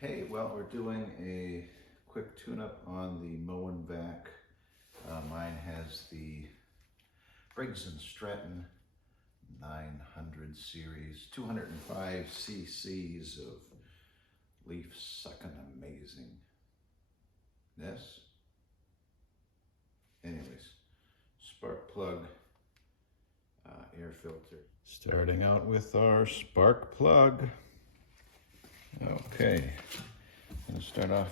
Hey, well, we're doing a quick tune-up on the Mow-N-Vac. Mine has the Briggs Stratton 900 series, 205 cc's of leaf-sucking amazingness. Anyways, spark plug, air filter. Starting out with our spark plug. Okay, I'm going to start off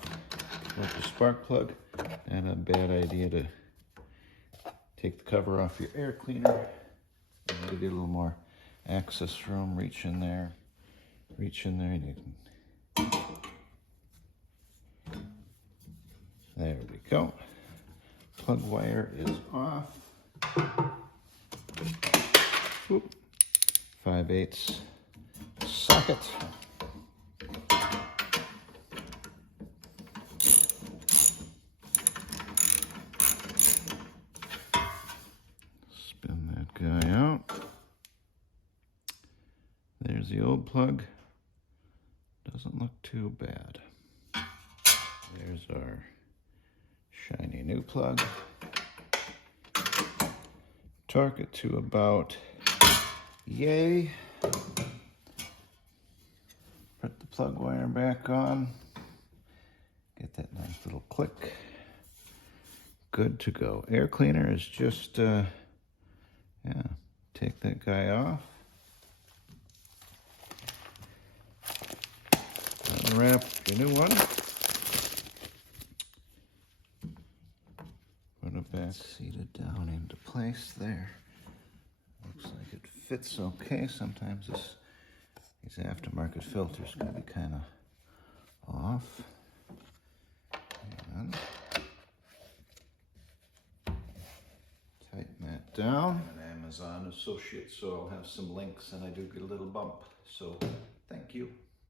with the spark plug, and a bad idea to take the cover off your air cleaner. To get a little more access room, reach in there, and you can. There we go. Plug wire is off. Whoop. 5/8 socket. Spin that guy out. There's the old plug. Doesn't look too bad. There's our shiny new plug. Torque it to about yay. Put the plug wire back on. Get that nice little click. Good to go. Air cleaner is just, take that guy off. Unwrap your new one. Put it back seated down into place there. Looks like it fits okay. Sometimes these aftermarket filters can be kind of off. And tighten that down. I'm an Amazon associate, so I'll have some links, and I do get a little bump. So thank you.